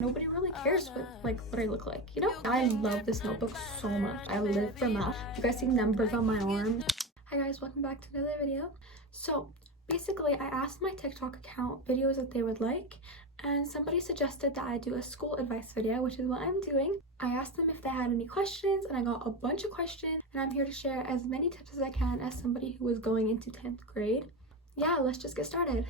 Nobody really cares what I look like, you know? I love this notebook so much. I live for math. You guys see numbers on my arm. Hi guys, welcome back to another video. So basically I asked my TikTok account videos that they would like, and somebody suggested that I do a school advice video, which is what I'm doing. I asked them if they had any questions, and I got a bunch of questions, and I'm here to share as many tips as I can as somebody who is going into 10th grade. Yeah, let's just get started.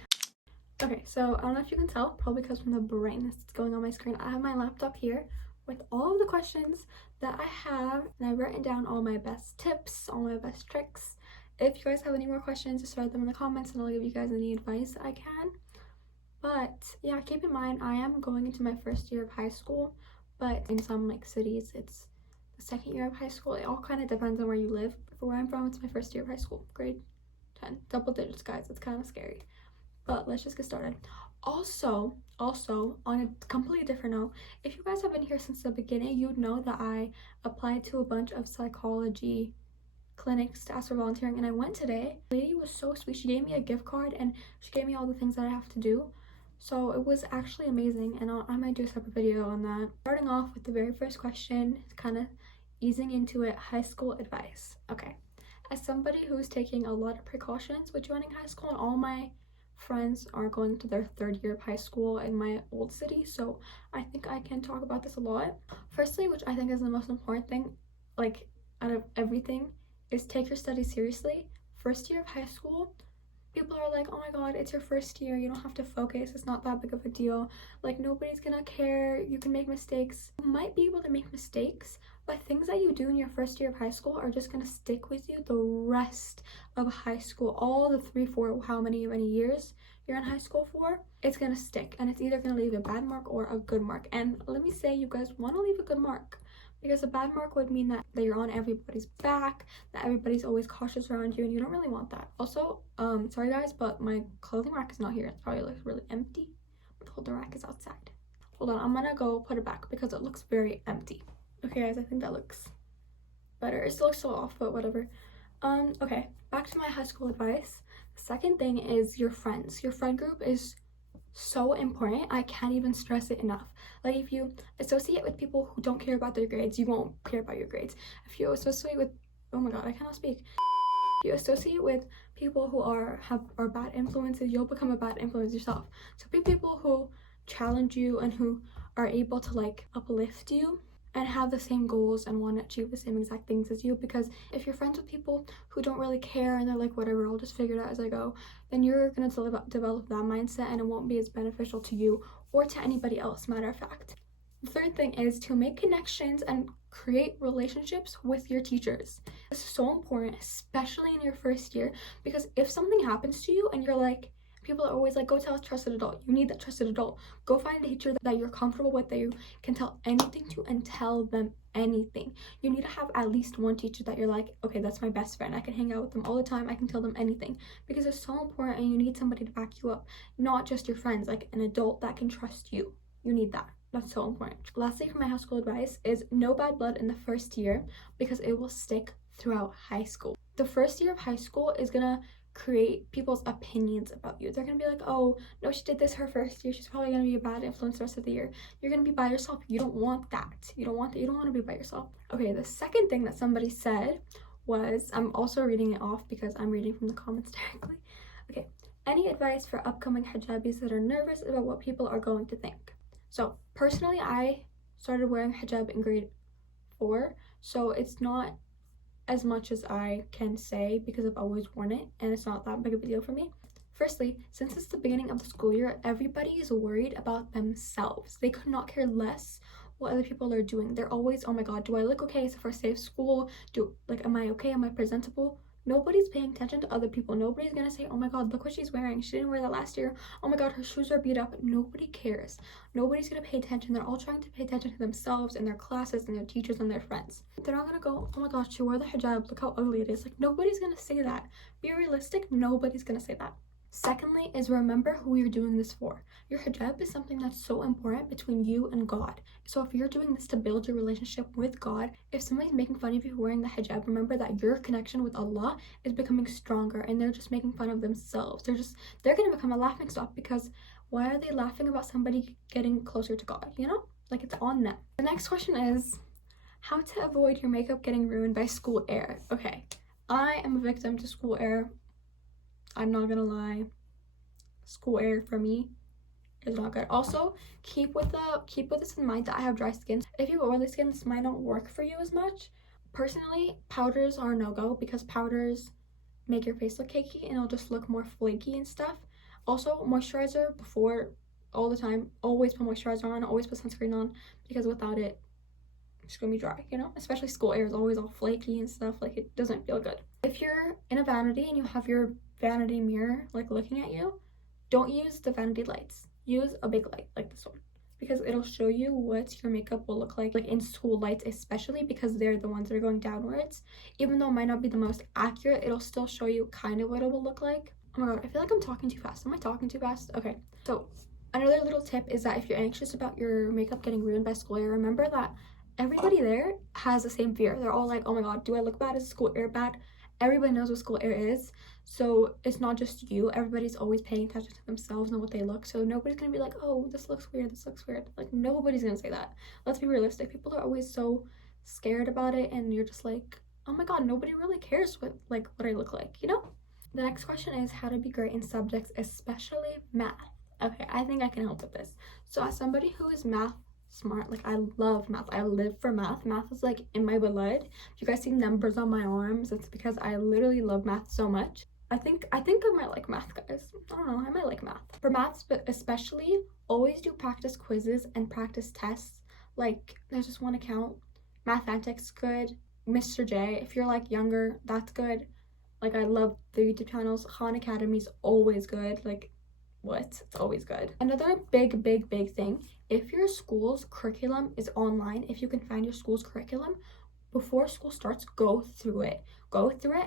Okay, so I don't know if you can tell, probably because from the brightness that's going on my screen, I have my laptop here with all of the questions that I have, and I've written down all my best tips, all my best tricks. If you guys have any more questions, just write them in the comments and I'll give you guys any advice I can. But yeah, keep in mind, I am going into my first year of high school, but in some cities, it's the second year of high school. It all kind of depends on where you live. For where I'm from, it's my first year of high school, grade 10, double digits, guys. It's kind of scary. But let's just get started. Also, on a completely different note, if you guys have been here since the beginning, you'd know that I applied to a bunch of psychology clinics to ask for volunteering, and I went today. The lady was so sweet. She gave me a gift card and she gave me all the things that I have to do. So it was actually amazing, and I might do a separate video on that. Starting off with the very first question, kind of easing into it, high school advice. Okay, as somebody who's taking a lot of precautions with joining high school, and all my friends are going to their third year of high school in my old city, so I think I can talk about this a lot. Firstly, which I think is the most important thing, out of everything, is take your studies seriously. First year of high school, people are like, oh my god, it's your first year, you don't have to focus, it's not that big of a deal, nobody's gonna care, you can make mistakes. You might be able to make mistakes, but things that you do in your first year of high school are just gonna stick with you the rest of high school. All the 3-4 how many years you're in high school for, it's gonna stick, and it's either gonna leave a bad mark or a good mark. And let me say, you guys want to leave a good mark, because a bad mark would mean that you're on everybody's back, that everybody's always cautious around you, and you don't really want that. Also, sorry guys, but my clothing rack is not here. It probably looks really empty, but the clothing rack is outside. Hold on, I'm gonna go put it back because it looks very empty. Okay guys, I think that looks better. It still looks so off, but whatever. Okay, back to my high school advice. The second thing is your friends. Your friend group is so important. I can't even stress it enough. If you associate with people who don't care about their grades, you won't care about your grades. If you associate with, oh my god, I cannot speak. If you associate with people who are bad influences, you'll become a bad influence yourself. So be people who challenge you and who are able to uplift you and have the same goals and want to achieve the same exact things as you. Because if you're friends with people who don't really care and they're like, whatever, I'll just figure it out as I go, then you're going to develop that mindset, and it won't be as beneficial to you or to anybody else, matter of fact. The third thing is to make connections and create relationships with your teachers. This is so important, especially in your first year, because if something happens to you and you're like, people are always like, go tell a trusted adult. You need that trusted adult. Go find a teacher that you're comfortable with, that you can tell anything to, and tell them anything. You need to have at least one teacher that you're like, okay, that's my best friend. I can hang out with them all the time. I can tell them anything, because it's so important, and you need somebody to back you up, not just your friends, an adult that can trust you. You need that. That's so important. Lastly, for my high school advice is no bad blood in the first year, because it will stick throughout high school. The first year of high school is gonna create people's opinions about you. They're gonna be like, oh no, she did this her first year, she's probably gonna be a bad influence the rest of the year. You're gonna be by yourself. You don't want that. You don't want to be by yourself. Okay, the second thing that somebody said was, I'm also reading it off because I'm reading from the comments directly. Okay, any advice for upcoming hijabis that are nervous about what people are going to think? So personally, I started wearing hijab in grade 4, so it's not as much as I can say because I've always worn it, and it's not that big of a deal for me. Firstly, since it's the beginning of the school year, everybody is worried about themselves. They could not care less what other people are doing. They're always, oh my god, do I look okay? Is it for safe school? Am I okay? Am I presentable? Nobody's paying attention to other people. Nobody's gonna say, oh my god, look what she's wearing. She didn't wear that last year. Oh my god, her shoes are beat up. Nobody cares. Nobody's gonna pay attention. They're all trying to pay attention to themselves and their classes and their teachers and their friends. They're not gonna go, oh my gosh, she wore the hijab. Look how ugly it is. Nobody's gonna say that. Be realistic. Nobody's gonna say that. Secondly is remember who you're doing this for. Your hijab is something that's so important between you and God. So if you're doing this to build your relationship with God, if somebody's making fun of you for wearing the hijab, remember that your connection with Allah is becoming stronger, and they're just making fun of themselves. They're gonna become a laughing stock, because Why are they laughing about somebody getting closer to God, you know? Like, it's on them. The next question is how to avoid your makeup getting ruined by school air. Okay, I am a victim to school air. I'm not gonna lie. School air for me is not good. Also, keep with this in mind that I have dry skin. If you have oily skin, this might not work for you as much. Personally, powders are a no-go because powders make your face look cakey and it'll just look more flaky and stuff. Also, moisturizer before, all the time. Always put moisturizer on, always put sunscreen on, because without it, it's gonna be dry, you know? Especially school air is always all flaky and stuff, like it doesn't feel good. If you're in a vanity and you have your vanity mirror like looking at you, don't use the vanity lights. Use a big light like this one, because it'll show you what your makeup will look like in school lights, especially because they're the ones that are going downwards. Even though it might not be the most accurate, it'll still show you kind of what it will look like. Oh my god, I feel like I'm talking too fast. Am I talking too fast? Okay, so another little tip is that if you're anxious about your makeup getting ruined by school air, remember that everybody there has the same fear. They're all like, oh my god, do I look bad? Is school air bad? Everybody knows what school air is, so it's not just you. Everybody's always paying attention to themselves and what they look, so nobody's gonna be like, oh, this looks weird, this looks weird. Like, nobody's gonna say that. Let's be realistic. People are always so scared about it, and you're just like, oh my god, nobody really cares what I look like, you know? The next question is how to be great in subjects, especially math. Okay, I think I can help with this. So as somebody who is math smart, like I love math, I live for math. Math is like in my blood. If you guys see numbers on my arms, it's because I literally love math so much. I think I might like math, guys. I don't know, I might like math. For maths, but especially, always do practice quizzes and practice tests. Like, there's just one account, Mathematics good, Mr. J. If you're like younger, that's good. Like, I love the YouTube channels. Khan Academy's always good. Like, what? It's always good. Another big thing, if your school's curriculum is online, if you can find your school's curriculum, before school starts, go through it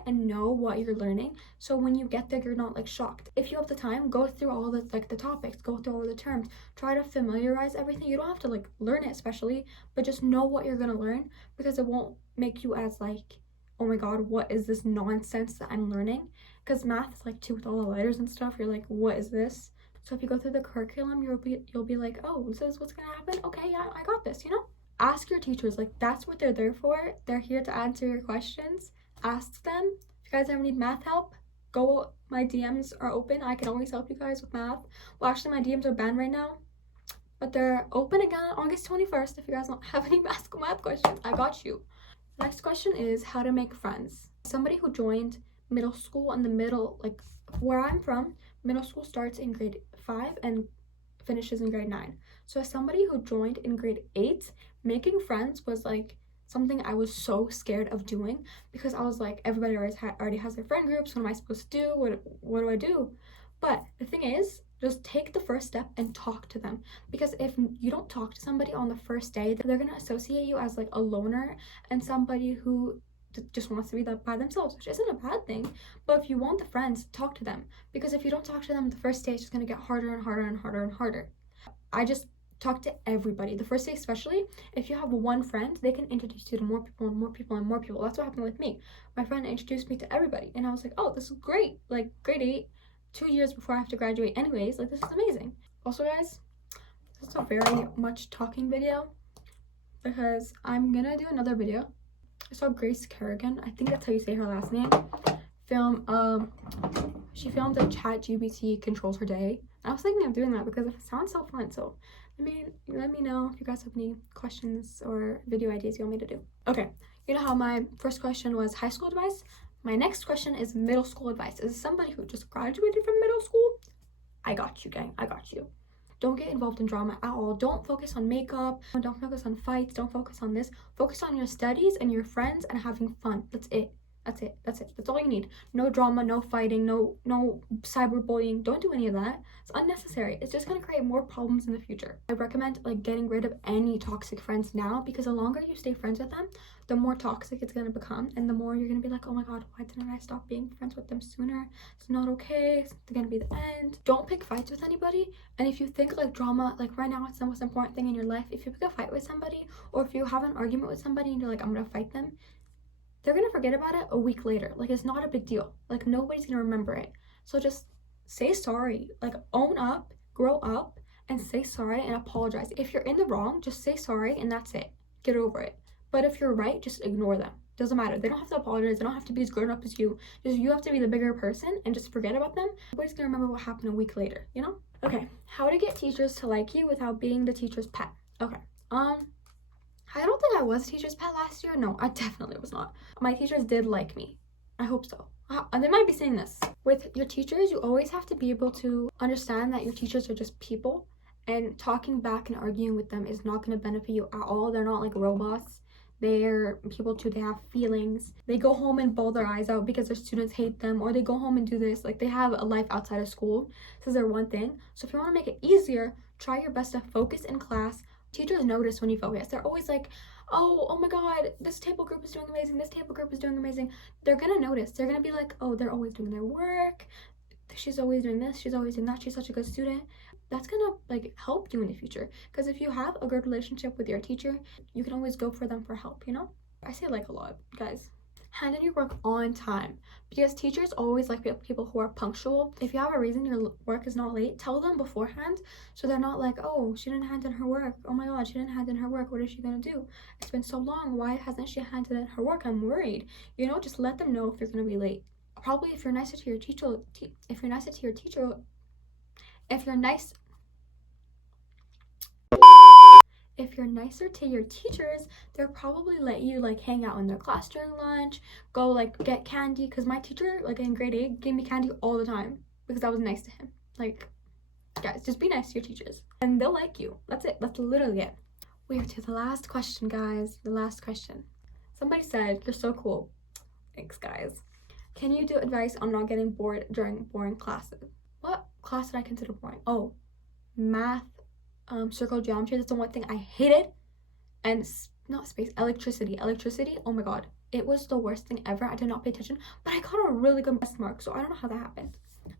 and know what you're learning, so when you get there, you're not like shocked. If you have the time, go through all the the topics, go through all the terms, try to familiarize everything. You don't have to like learn it especially, but just know what you're gonna learn, because it won't make you as like, oh my god, what is this nonsense that I'm learning? Because math is like 2 with all the letters and stuff. You're like, what is this? So if you go through the curriculum, you'll be like, oh, this is what's gonna happen. Okay, yeah, I got this, you know? Ask your teachers, like, that's what they're there for. They're here to answer your questions. Ask them. If you guys ever need math help, go. My DMs are open. I can always help you guys with math. Well, actually, my DMs are banned right now, but they're open again on August 21st. If you guys don't have any math questions, I got you. The next question is how to make friends. Somebody who joined middle school in the middle, like where I'm from, middle school starts in grade 5 and finishes in grade 9. So as somebody who joined in grade 8, making friends was like something I was so scared of doing, because I was like, everybody already has their friend groups. What am I supposed to do? What do I do? But the thing is, just take the first step and talk to them, because if you don't talk to somebody on the first day, they're gonna associate you as like a loner and somebody who just wants to be by themselves, which isn't a bad thing. But if you want the friends, talk to them, because if you don't talk to them the first day, it's just gonna get harder and harder and harder and harder. I just talk to everybody the first day, especially if you have one friend, they can introduce you to more people and more people and more people. That's what happened with me. My friend introduced me to everybody, and I was like, oh, this is great. Like, grade 8, 2 years before I have to graduate anyways, like, this is amazing. Also, guys, this is a very much talking video, because I'm gonna do another video. I saw Grace Kerrigan, I think that's how you say her last name, she filmed a ChatGPT controls her day. I was thinking of doing that because it sounds so fun. So let me know if you guys have any questions or video ideas you want me to do. Okay, you know how my first question was high school advice? My next question is middle school advice. As somebody who just graduated from middle school, I got you, gang. I got you. Don't get involved in drama at all. Don't focus on makeup. Don't focus on fights. Don't focus on this. Focus on your studies and your friends and having fun. That's it. That's it. That's all you need. No drama, no fighting, no cyberbullying. Don't do any of that. It's unnecessary. It's just gonna create more problems in the future. I recommend like getting rid of any toxic friends now, because the longer you stay friends with them, the more toxic it's gonna become, and the more you're gonna be like, oh my god, why didn't I stop being friends with them sooner? It's not okay. It's gonna be the end. Don't pick fights with anybody. And if you think like drama, like right now, it's the most important thing in your life. If you pick a fight with somebody, or if you have an argument with somebody and you're like, I'm gonna fight them, they're gonna forget about it a week later. Like, it's not a big deal. Like, nobody's gonna remember it. So just say sorry. Like, own up, grow up and say sorry and apologize. If you're in the wrong, just say sorry and that's it. Get over it. But if you're right, just ignore them. Doesn't matter. They don't have to apologize. They don't have to be as grown up as you. Just you have to be the bigger person and just forget about them. Nobody's gonna remember what happened a week later, you know? Okay, how to get teachers to like you without being the teacher's pet. Okay, I don't think I was a teacher's pet last year. No, I definitely was not. My teachers did like me. I hope so. And they might be saying this. With your teachers, you always have to be able to understand that your teachers are just people, and talking back and arguing with them is not going to benefit you at all. They're not like robots. They're people too. They have feelings. They go home and bawl their eyes out because their students hate them, or they go home and do this. Like, they have a life outside of school. This is their one thing. So if you want to make it easier, try your best to focus in class. Teachers notice when you focus. They're always like, oh my god, this table group is doing amazing, this table group is doing amazing. They're gonna notice. They're gonna be like, oh, they're always doing their work, she's always doing this, she's always doing that, she's such a good student. That's gonna like help you in the future, because if you have a good relationship with your teacher, you can always go for them for help, you know? I say like a lot, guys. Hand in your work on time, because teachers always like people who are punctual. If you have a reason your work is not late, tell them beforehand, so they're not like, oh, she didn't hand in her work, oh my god, she didn't hand in her work, what is she gonna do? It's been so long, why hasn't she handed in her work? I'm worried. You know, just let them know if you're gonna be late. Probably if you're nicer to your teacher, if you're nicer to your teacher, if you're nice if you're nicer to your teachers, they'll probably let you like hang out in their class during lunch, go like get candy, because my teacher like in grade 8 gave me candy all the time because I was nice to him. Like, guys, just be nice to your teachers and they'll like you. That's it. That's literally it. We're to the last question, guys. The last question. Somebody said, you're so cool. Thanks, guys. Can you do advice on not getting bored during boring classes? What class did I consider boring? Oh, math, circle geometry. That's the one thing I hated. And not space, electricity. Oh my god, it was the worst thing ever. I did not pay attention, but I got a really good best mark, so I don't know how that happened.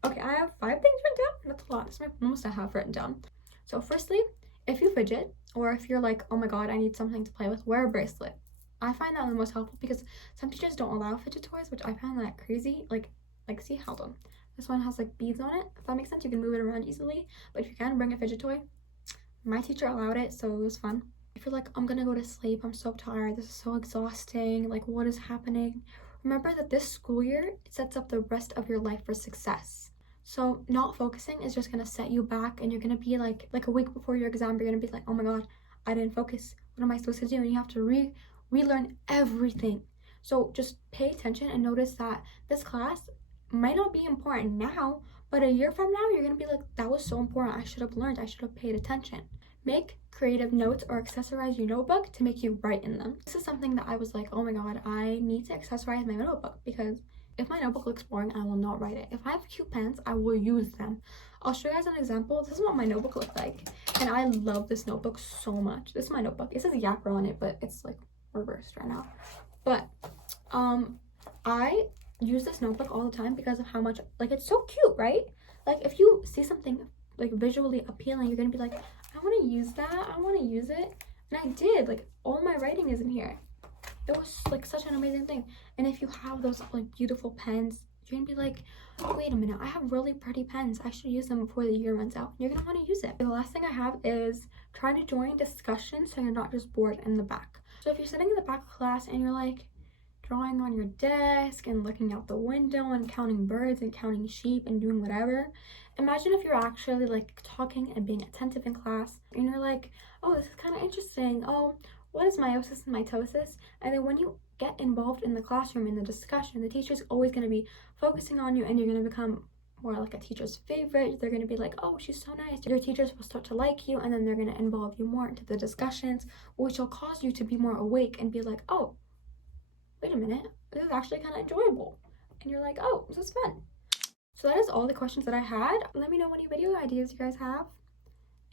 Okay, I have 5 things written down. That's a lot. That's my most I have written down. So firstly, if you fidget, or if you're like, oh my god, I need something to play with, wear a bracelet. I find that the most helpful, because some teachers don't allow fidget toys, which I find that crazy. Like see, hold on, this one has like beads on it. If that makes sense, you can move it around easily. But if you can, bring a fidget toy. My teacher allowed it, so it was fun. If you're like, I'm gonna go to sleep, I'm so tired, this is so exhausting, like what is happening? Remember that this school year sets up the rest of your life for success. So not focusing is just gonna set you back, and you're gonna be like a week before your exam, you're gonna be like, oh my god, I didn't focus. What am I supposed to do? And you have to relearn everything. So just pay attention and notice that this class might not be important now, but a year from now, you're gonna be like, that was so important. I should have learned. I should have paid attention. Make creative notes or accessorize your notebook to make you write in them. This is something that I was like, oh my god, I need to accessorize my notebook, because if my notebook looks boring, I will not write it. If I have cute pens, I will use them. I'll show you guys an example. This is what my notebook looked like, and I love this notebook so much. This is my notebook. It says Yapper on it, but it's like reversed right now. But I use this notebook all the time because of how much, like, it's so cute, right? Like, if you see something like visually appealing, you're gonna be like, I want to use that, I want to use it. And I did. Like, all my writing is in here. It was like such an amazing thing. And if you have those like beautiful pens, you're gonna be like, wait a minute, I have really pretty pens, I should use them before the year runs out. You're gonna want to use it. The last thing I have is try to join discussions so you're not just bored in the back. So if you're sitting in the back of class and you're like drawing on your desk and looking out the window and counting birds and counting sheep and doing whatever, imagine if you're actually like talking and being attentive in class, and you're like, oh, this is kind of interesting, oh, what is meiosis and mitosis? And then when you get involved in the classroom, in the discussion, the teacher's always going to be focusing on you, and you're going to become more like a teacher's favorite. They're going to be like, oh, she's so nice. Your teachers will start to like you, and then they're going to involve you more into the discussions, which will cause you to be more awake and be like, oh, wait a minute, this is actually kind of enjoyable. And you're like, oh, this is fun. So that is all the questions that I had. Let me know what new video ideas you guys have.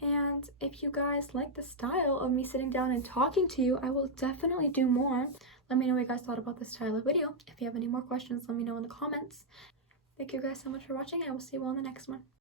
And if you guys like the style of me sitting down and talking to you, I will definitely do more. Let me know what you guys thought about this style of video. If you have any more questions, let me know in the comments. Thank you guys so much for watching, and I will see you all in the next one.